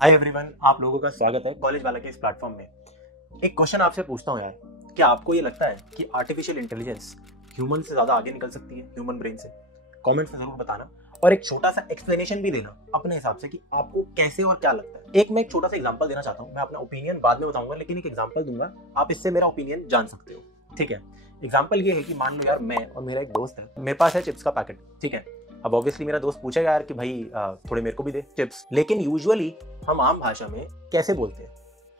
Hi everyone, आप लोगों का स्वागत है कॉलेज वाला के इस प्लेटफॉर्म में। एक क्वेश्चन आपसे पूछता हूँ यार, क्या आपको ये लगता है कि आर्टिफिशियल इंटेलिजेंस ह्यूमन से ज्यादा आगे निकल सकती है, ह्यूमन ब्रेन से? कमेंट्स में जरूर बताना और एक छोटा सा एक्सप्लेनेशन भी देना अपने हिसाब से कि आपको कैसे और क्या लगता है। मैं एक छोटा सा एग्जांपल देना चाहता हूँ। मैं अपना ओपिनियन बाद में बताऊंगा, लेकिन एक एग्जांपल दूंगा, आप इससे मेरा ओपिनियन जान सकते हो। ठीक है, एग्जांपल ये है कि मान लो यार मैं और मेरा एक दोस्त है, मेरे पास है चिप्स का पैकेट। ठीक है, अब ऑब्वियसली मेरा दोस्त पूछेगा यार कि भाई थोड़े मेरे को भी दे चिप्स, लेकिन यूजुअली हम आम भाषा में कैसे बोलते हैं?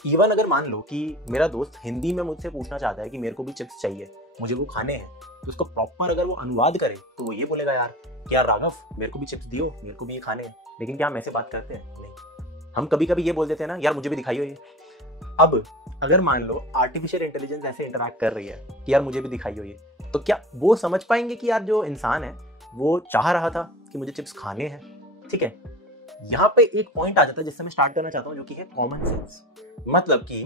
इवन अगर मान लो कि मेरा दोस्त हिंदी में मुझसे पूछना चाहता है कि मेरे को भी चिप्स चाहिए, मुझे वो खाने हैं, तो उसको प्रॉपर अगर वो अनुवाद करे तो वो ये बोलेगा यार कि यार राघव मेरे को भी चिप्स दियो, मेरे को भी ये खाने हैं। लेकिन क्या हम ऐसे बात करते हैं? नहीं, हम कभी कभी ये बोल देते हैं ना, यार मुझे भी दिखाइयो ये। अब अगर मान लो आर्टिफिशियल इंटेलिजेंस ऐसे इंटरैक्ट कर रही है कि यार मुझे भी दिखाइयो ये, तो क्या वो समझ पाएंगे कि यार जो इंसान है वो चाह रहा था कि मुझे चिप्स खाने हैं? ठीक है, यहाँ पे एक पॉइंट आ जाता है जिससे मैं स्टार्ट करना चाहता हूँ, जो कि है कॉमन सेंस। मतलब कि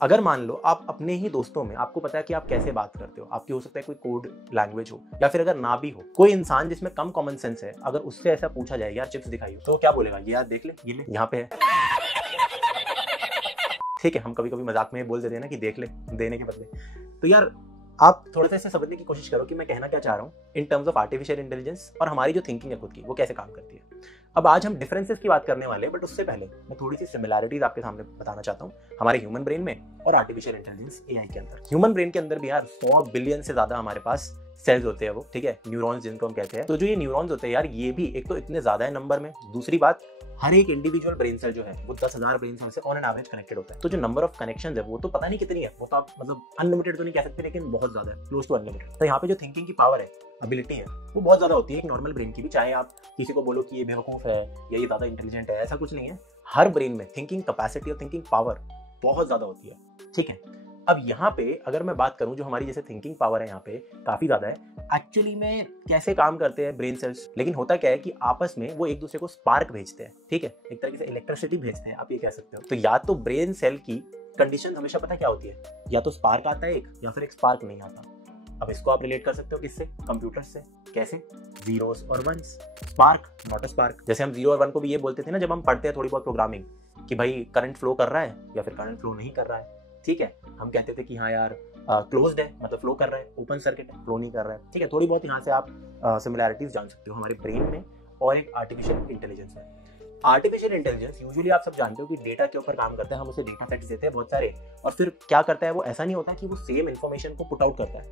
अगर मान लो आप अपने ही दोस्तों में, आपको पता है कि आप कैसे बात करते हो, आपकी हो सकता है कोई कोड लैंग्वेज हो, या फिर अगर ना भी हो, कोई इंसान जिसमें कम कॉमन सेंस है, अगर उससे ऐसा पूछा जाए यार चिप्स दिखाइए, तो क्या बोलेगा? ये यार देख ले, ये ले, यहाँ पे है। ठीक है, हम कभी कभी मजाक में बोल देते हैं ना कि देख ले, देने के बदले। तो यार आप थोड़ा सा इसे समझने की कोशिश करो कि मैं कहना क्या चाह रहा हूँ in terms of artificial intelligence और हमारी जो थिंकिंग है खुद की, वो कैसे काम करती है। अब आज हम डिफरेंसेस की बात करने वाले हैं, बट उससे पहले मैं थोड़ी सी सिमिलैरिटीज आपके सामने बताना चाहता हूँ हमारे ह्यूमन ब्रेन में और आर्टिफिशियल इंटेलिजेंस एआई के अंदर। ह्यूमन ब्रेन के अंदर भी यार 100 बिलियन से ज्यादा हमारे पास सेल्स होते हैं, वो ठीक है, न्यूरॉन्स जिनको हम कहते हैं। तो जो ये न्यूरॉन्स होते हैं यार, ये भी एक तो इतने ज्यादा है नंबर में, दूसरी बात हर एक इंडिविजुअल ब्रेन सेल जो है वो 10,000 ब्रेन सेल से ऑन एन एवरेज कनेक्टेड होता है। तो जो नंबर ऑफ कनेक्शंस है वो तो पता नहीं कितनी है, वो तो आप मतलब अनलिमिटेड तो नहीं कह सकते, लेकिन बहुत ज्यादा है, क्लोज टू अनलिमिटेड। तो यहाँ पे जो थिंकिंग की पावर है, एबिलिटी है, वो बहुत ज्यादा होती है एक नॉर्मल ब्रेन की भी। चाहे आप किसी को बोलो कि ये बेवकूफ है या ये ज्यादा इंटेलिजेंट है, ऐसा कुछ नहीं है। हर ब्रेन में थिंकिंग कैपेसिटी और थिंकिंग पावर बहुत ज्यादा होती है। ठीक है, अब यहाँ पे अगर मैं बात करूं, जो हमारी जैसे थिंकिंग पावर है यहाँ पे काफी ज्यादा है, एक्चुअली में कैसे काम करते हैं ब्रेन सेल्स, लेकिन होता क्या है कि आपस में वो एक दूसरे को स्पार्क भेजते हैं। ठीक है, एक तरीके से इलेक्ट्रिसिटी भेजते हैं, आप ये कह सकते हो। तो या तो ब्रेन सेल की कंडीशन हमेशा पता क्या होती है, या तो स्पार्क आता है एक, या फिर एक स्पार्क नहीं आता। अब इसको आप रिलेट कर सकते हो किससे? कंप्यूटर से। कैसे? जीरोस और ones, spark not a spark. जैसे हम 0 और 1 को भी ये बोलते थे ना जब हम पढ़ते हैं थोड़ी बहुत प्रोग्रामिंग, कि भाई करंट फ्लो कर रहा है या फिर करंट फ्लो नहीं कर रहा है। ठीक है, हम कहते थे कि हाँ यार क्लोज्ड है मतलब फ्लो कर रहा है, ओपन सर्किट है फ्लो नहीं कर रहा है। ठीक है, थोड़ी बहुत यहाँ से आप सिमिलैरिटीज जान सकते हो हमारे ब्रेन में और एक आर्टिफिशियल इंटेलिजेंस में। आर्टिफिशियल इंटेलिजेंस यूजुअली आप सब जानते हो कि डेटा के ऊपर काम करता है। हम उसे डेटा सेट्स देते हैं बहुत सारे, और फिर क्या करता है वो, ऐसा नहीं होता कि वो सेम इन्फॉर्मेशन को पुट आउट करता है,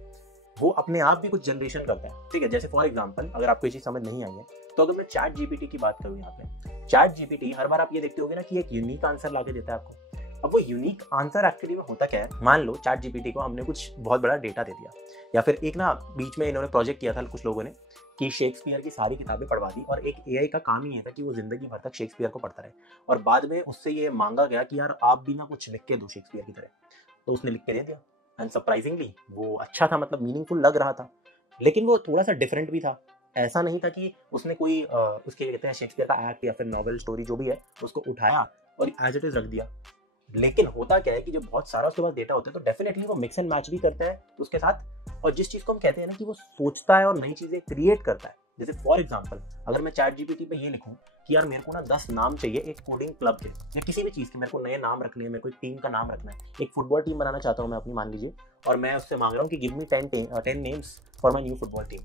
वो अपने आप भी कुछ जनरेशन करता है। ठीक है, जैसे फॉर एग्जांपल अगर आपको ये चीज समझ नहीं आई है, तो अगर मैं चैट जीपीटी की बात करूं, यहाँ पे चैट जीपीटी हर बार आप ये देखते होगे ना कि एक यूनिक आंसर लाके देता है आपको। अब वो यूनिक आंसर एक्चुअली में होता क्या है, मान लो चैट जीपीटी को हमने कुछ बहुत बड़ा डेटा दे दिया, या फिर एक ना बीच में इन्होंने प्रोजेक्ट किया था कुछ लोगों ने कि शेक्सपियर की सारी किताबें पढ़वा दी, और एक एआई का काम ही है था कि वो जिंदगी भर तक शेक्सपियर को पढ़ता रहे। और बाद में उससे ये मांगा गया कि यार आप भी ना कुछ लिख के दो शेक्सपियर की तरह, तो उसने लिख के दे दिया। एंड सरप्राइजिंगली वो अच्छा था, मतलब मीनिंगफुल लग रहा था, लेकिन वो थोड़ा सा डिफरेंट भी था। ऐसा नहीं था कि उसने कोई उसके कहते हैं शेक्सपियर का एक्ट या फिर नॉवेल स्टोरी जो भी है उसको उठाया और एज इट इज रख दिया। लेकिन होता क्या है कि जब बहुत सारा उसके पास डेटा होता है तो डेफिनेटली वो मिक्स एंड मैच भी करता है उसके साथ, और जिस चीज को हम कहते हैं ना कि वो सोचता है और नई चीजें क्रिएट करता है। जैसे फॉर एग्जांपल अगर मैं चैट जीपीटी पे ये लिखूं कि यार मेरे को ना 10 नाम चाहिए एक कोडिंग क्लब के, या किसी भी चीज के, मेरे को नए नाम रखने हैं, मेरे को एक टीम का नाम रखना है, एक फुटबॉल टीम बनाना चाहता हूँ मैं अपनी, मान लीजिए, और मैं उससे मांग रहा हूँ कि give me 10 names for my new football team.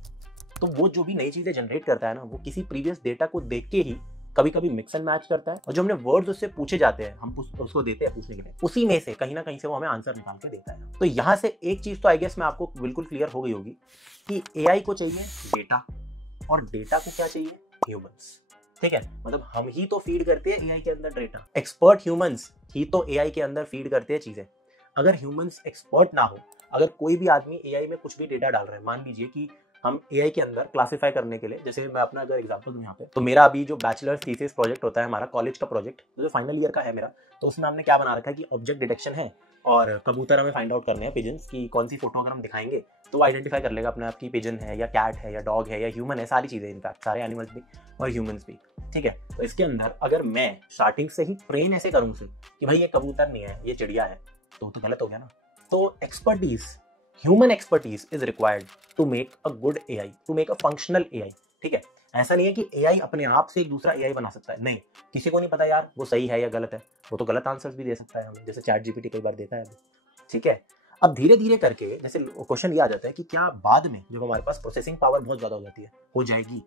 तो वो जो भी नई चीजें जनरेट करता है ना, वो किसी प्रीवियस डेटा को देख के ही कभी कभी मिक्स एंड मैच करता है, और जो हमने वर्ड्स उससे पूछे जाते हैं हम उसको देते हैं पूछने के लिए, उसी में से कहीं ना कहीं से वो हमें आंसर निकाल के देता है। तो यहाँ से एक चीज तो आई गेस मैं आपको बिल्कुल क्लियर हो गई होगी कि एआई को चाहिए डेटा, और डेटा को क्या चाहिए? ह्यूमंस। ठीक है, मतलब हम ही तो फीड करते हैं एआई के अंदर डेटा, एक्सपर्ट ह्यूमंस ही तो एआई के अंदर फीड करते हैं चीजें। अगर ह्यूमंस एक्सपर्ट ना हो, अगर कोई भी आदमी एआई में कुछ भी डेटा डाल रहा है, मान लीजिए कि हम एआई के अंदर क्लासिफाई करने के लिए, जैसे मैं अपना अगर एग्जांपल दूं यहाँ पे, तो मेरा अभी जो बैचलर थीसिस प्रोजेक्ट होता है हमारा कॉलेज का प्रोजेक्ट, जो फाइनल ईयर का है मेरा, तो उसमें हमने क्या बना रखा है कि ऑब्जेक्ट डिटेक्शन है, और कबूतर हमें फाइंड आउट करने हैं, पिजन्स की कौन सी फोटो अगर हम दिखाएंगे तो वो आइडेंटिफाई कर लेगा अपने आप की पिजन है या कैट है या डॉग है या ह्यूमन है, सारी चीजें, इनफैक्ट सारे एनिमल्स भी और ह्यूमंस भी। ठीक है, तो इसके अंदर अगर मैं स्टार्टिंग से ही ट्रेन ऐसे करूँ उसे कि भाई ये कबूतर नहीं है ये चिड़िया है, तो गलत हो गया ना। तो expertise, human expertise is required to make a good AI, to make a functional AI. ठीक है, ऐसा नहीं है कि एआई अपने आप से एक दूसरा एआई बना सकता है, नहीं, किसी को नहीं पता यार वो सही है या गलत है, वो तो गलत आंसर्स भी दे सकता है हमें, जैसे चैट जीपीटी कई बार देता है अभी, ठीक है। अब धीरे धीरे करके जैसे क्वेश्चन ये आ जाता है कि क्या बाद में जब हमारे पास प्रोसेसिंग पावर बहुत ज्यादा हो जाती है, हो जाएगी,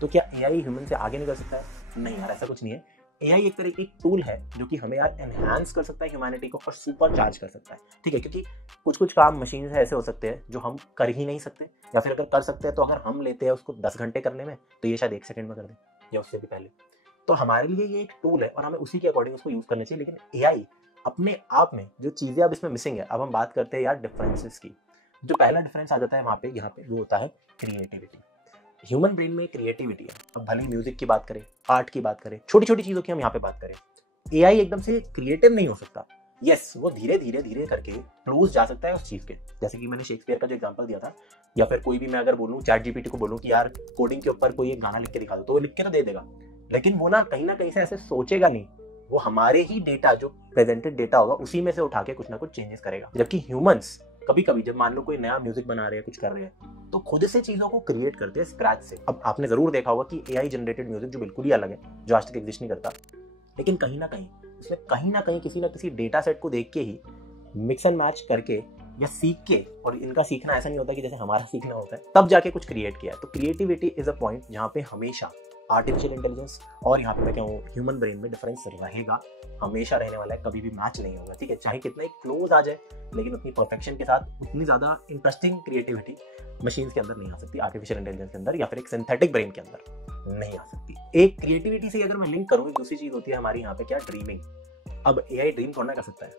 तो क्या एआई ह्यूमन से आगे निकल सकता है? नहीं यार, ऐसा कुछ नहीं है। एआई एक तरह की टूल है जो कि हमें यार एनहांस कर सकता है ह्यूमैनिटी को और सुपर चार्ज कर सकता है, ठीक है, क्योंकि कुछ कुछ काम मशीन से ऐसे हो सकते हैं जो हम कर ही नहीं सकते, या फिर अगर कर सकते हैं तो अगर हम लेते हैं उसको 10 घंटे करने में तो ये शायद 1 सेकंड में कर दे या उससे भी पहले। तो हमारे लिए ये एक टूल है और हमें उसी के अकॉर्डिंग उसको यूज करना चाहिए। लेकिन एआई अपने आप में जो चीजें अब इसमें मिसिंग है, अब हम बात करते हैं यार डिफरेंसेस की। जो पहला डिफरेंस आ जाता है वहां पे यहाँ पे वो होता है क्रिएटिविटी। ह्यूमन ब्रेन में क्रिएटिविटी है। अब भले म्यूजिक की बात करें, आर्ट की बात करें, छोटी छोटी चीजों की हम यहाँ पे बात करें, एआई एकदम से क्रिएटिव नहीं हो सकता। यस, वो धीरे धीरे धीरे करके क्लोज जा सकता है उस चीज के, जैसे कि मैंने शेक्सपियर का जो एग्जांपल दिया था, या फिर कोई भी मैं अगर बोलूँ चैट जीपीटी को बोलूँ कि यार कोडिंग के ऊपर कोई एक गाना लिख के दिखा दो, तो वो लिख के तो दे देगा, लेकिन वो ना कहीं से ऐसे सोचेगा नहीं, वो हमारे ही डेटा जो प्रेजेंटेड डेटा होगा उसी में से उठा के कुछ ना कुछ चेंजेस करेगा। जबकि ह्यूमंस कभी कभी जब मान लो कोई नया म्यूजिक बना रहे हैं, कुछ कर रहे हैं, तो खुद से चीजों को क्रिएट करते हैं स्क्रैच से। अब आपने जरूर देखा होगा कि एआई जनरेटेड म्यूजिक जो बिल्कुल ही अलग है, जो आज तक एग्जिस्ट नहीं करता, लेकिन कहीं ना कहीं किसी ना किसी डेटा सेट को देख के ही मिक्स एंड मैच करके या सीख के, और इनका सीखना ऐसा नहीं होता कि जैसे हमारा सीखना होता है, तब जाके कुछ क्रिएट किया है। तो क्रिएटिविटी इज अ पॉइंट जहाँ पे हमेशा आर्टिफिशियल इंटेलिजेंस और यहाँ पे मैं कहूँ ह्यूमन ब्रेन में डिफरेंस रहेगा, हमेशा रहने वाला है, कभी भी मैच नहीं होगा, ठीक है। चाहे कितना ही क्लोज आ जाए, लेकिन उतनी परफेक्शन के साथ उतनी ज्यादा इंटरेस्टिंग क्रिएटिविटी मशीन के अंदर नहीं आ सकती, आर्टिफिशियल इंटेलिजेंस के अंदर या फिर एक सिंथेटिक ब्रेन के अंदर नहीं आ सकती। एक क्रिएटिविटी से अगर मैं लिंक करूँ, दूसरी चीज होती है हमारी यहाँ पे क्या, ड्रीमिंग। अब एआई ड्रीम थोड़ा कर सकता है,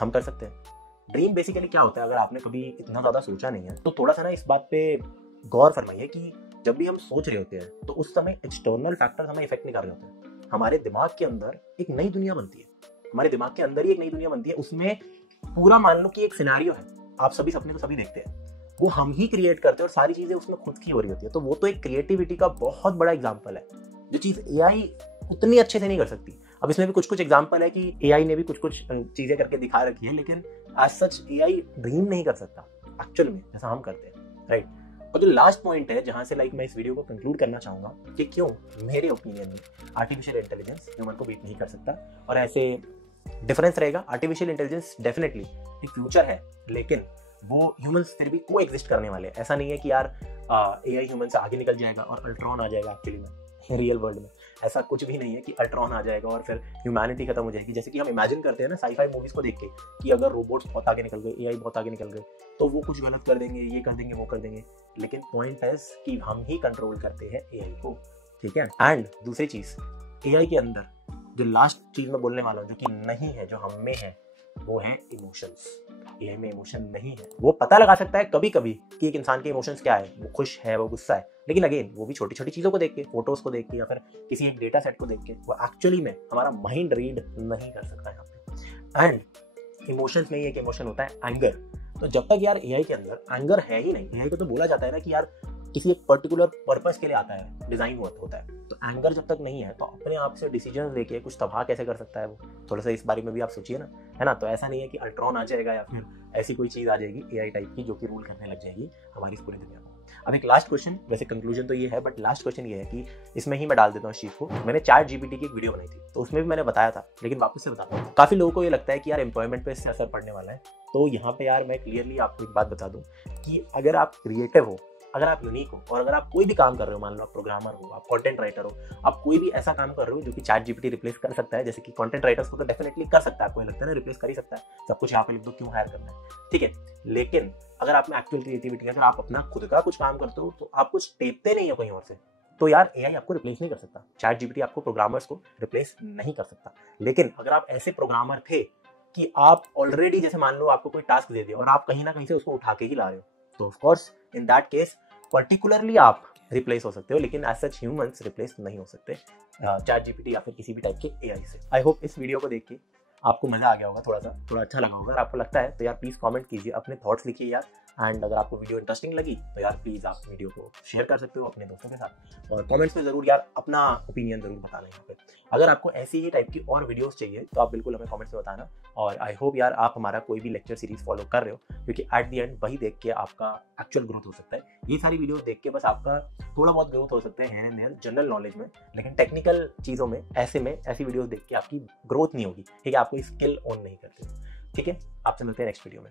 हम कर सकते हैं। ड्रीम बेसिकली क्या होता है, अगर आपने कभी इतना ज्यादा सोचा नहीं है तो थोड़ा सा ना इस बात पे गौर फरमाइए कि जब भी हम सोच रहे होते हैं तो उस समय एक्सटर्नल फैक्टर्स हमें इफेक्ट नहीं कर रहे होते हैं। हमारे दिमाग के अंदर एक नई दुनिया बनती है, हमारे दिमाग के अंदर ही एक नई दुनिया बनती है, उसमें पूरा मान लो कि एक सिनेरियो है, आप सभी सपने तो सभी देखते हैं, वो हम ही क्रिएट करते हैं और सारी चीजें उसमें खुद की हो रही होती है। तो वो तो एक क्रिएटिविटी का बहुत बड़ा एग्जाम्पल है, जो चीज एआई उतनी अच्छे से नहीं कर सकती। अब इसमें भी कुछ कुछ एग्जाम्पल है कि एआई ने भी कुछ कुछ चीजें करके दिखा रखी है, लेकिन एज सच एआई ड्रीम नहीं कर सकता एक्चुअल में जैसा हम करते हैं, राइट। और जो लास्ट पॉइंट है जहां से मैं इस वीडियो को कंक्लूड करना चाहूंगा कि क्यों मेरे ओपिनियन में आर्टिफिशियल इंटेलिजेंस ह्यूमन को बीट नहीं कर सकता, और ऐसे डिफरेंस रहेगा। आर्टिफिशियल इंटेलिजेंस डेफिनेटली एक फ्यूचर है, लेकिन वो ह्यूमंस फिर भी को एग्जिस्ट करने वाले हैं। ऐसा नहीं है कि यार एआई ह्यूमन से आगे निकल जाएगा और अल्ट्रॉन आ जाएगा। एक्चुअली में रियल वर्ल्ड में ऐसा कुछ भी नहीं है कि अल्ट्रॉन आ जाएगा और फिर ह्यूमैनिटी खत्म हो जाएगी, जैसे कि हम इमेजिन करते हैं ना साई-फाई मूवीज को देख के कि अगर रोबोट्स बहुत आगे निकल गए, एआई बहुत आगे निकल गए, तो वो कुछ गलत कर देंगे, ये कर देंगे, वो कर देंगे। लेकिन पॉइंट है कि हम ही कंट्रोल करते हैं एआई को, ठीक है। एंड दूसरी चीज, एआई के अंदर जो लास्ट चीज मैं बोलने वाला हूँ जो कि नहीं है, जो हम में है, वो है इमोशंस। एआई में इमोशन नहीं है। वो पता लगा सकता है कभी कभी कि एक इंसान के इमोशंस क्या है, वो खुश है, वो गुस्सा है, लेकिन अगेन वो भी छोटी छोटी चीजों को देख के, फोटोज को देख के या फिर किसी एक डेटा सेट को देख के, वो एक्चुअली में हमारा माइंड रीड नहीं कर सकता यहाँ पे। एंड इमोशंस में एक इमोशन होता है एंगर। तो जब तक यार एआई के अंदर एंगर है ही नहीं, एआई को तो बोला जाता है ना कि यार किसी एक पर्टिकुलर पर्पस के लिए आता है, डिजाइन होता है, तो एंगर जब तक नहीं है तो अपने आप से डिसीजन लेके कुछ तबाह कैसे कर सकता है वो, थोड़ा सा इस बारे में भी आप सोचिए ना, है ना। तो ऐसा नहीं है कि अल्ट्रॉन आ जाएगा या फिर ऐसी कोई चीज आ जाएगी एआई टाइप की जो कि रूल करने लग जाएगी हमारी इस पूरी दुनिया को। अब एक लास्ट क्वेश्चन, वैसे कंक्लूजन तो ये है, बट लास्ट क्वेश्चन ये है कि इसमें ही मैं डाल देता हूँ इस चीज को। मैंने चैट जीपीटी की एक वीडियो बनाई थी, तो उसमें भी मैंने बताया था, लेकिन वापस से बताता हूँ। काफी लोगों को ये लगता है कि यार एम्प्लॉयमेंट पे इससे असर पड़ने वाला है, तो यहाँ पे यार मैं क्लियरली आपको एक बात बता दूं कि अगर आप क्रिएटिव हो, अगर आप यूनिक हो, और अगर आप कोई भी काम कर रहे हो, मान लो आप प्रोग्रामर हो, आप कंटेंट राइटर हो, आप कोई भी ऐसा काम कर रहे हो जो कि चैट जीपीटी रिप्लेस कर सकता है, जैसे कि कंटेंट राइटर्स को तो डेफिनेटली कर सकता है, आपको लगता है ना रिप्लेस कर ही सकता है, सब कुछ यहाँ पे लिख दो, क्यों हायर करना है, ठीक है। लेकिन अगर आप में एक्चुअल क्रिएटिविटी है, अगर आप अपना खुद का कुछ काम करते हो, तो आप कुछ टेपते नहीं हो कहीं और से, तो यार एआई आपको रिप्लेस नहीं कर सकता, चैट जीपीटी आपको प्रोग्रामर्स को रिप्लेस नहीं कर सकता। लेकिन अगर आप ऐसे प्रोग्रामर थे कि आप ऑलरेडी, जैसे मान लो आपको कोई टास्क दे दिया और आप कहीं ना कहीं से उसको उठा के ही ला रहे हो, तो of course in that case particularly आप रिप्लेस हो सकते हो, लेकिन एज सच ह्यूमंस रिप्लेस नहीं हो सकते चैट जीपीटी या फिर किसी भी टाइप के एआई से। आई होप इस वीडियो को देख के आपको मजा आ गया होगा, थोड़ा अच्छा लगा होगा। अगर आपको लगता है तो यार प्लीज कमेंट कीजिए, अपने थॉट्स लिखिए यार, एंड अगर आपको वीडियो इंटरेस्टिंग लगी तो यार प्लीज़ आप वीडियो को शेयर कर सकते हो अपने दोस्तों के साथ, और कमेंट्स में ज़रूर यार अपना ओपिनियन ज़रूर बताना यहाँ पे। अगर आपको ऐसी ही टाइप की और वीडियोस चाहिए तो आप बिल्कुल हमें कमेंट्स में बताना। और आई होप यार आप हमारा कोई भी लेक्चर सीरीज फॉलो कर रहे हो, क्योंकि एट द एंड वही देख के आपका एक्चुअल ग्रोथ हो सकता है। ये सारी वीडियोस देख के बस आपका थोड़ा बहुत ग्रोथ हो सकता है एंड जनरल नॉलेज में, लेकिन टेक्निकल चीज़ों में ऐसी वीडियोस देख के आपकी ग्रोथ नहीं होगी। ठीक है, आपको स्किल ऑन नहीं करते। ठीक है, आपसे मिलते हैं नेक्स्ट वीडियो में।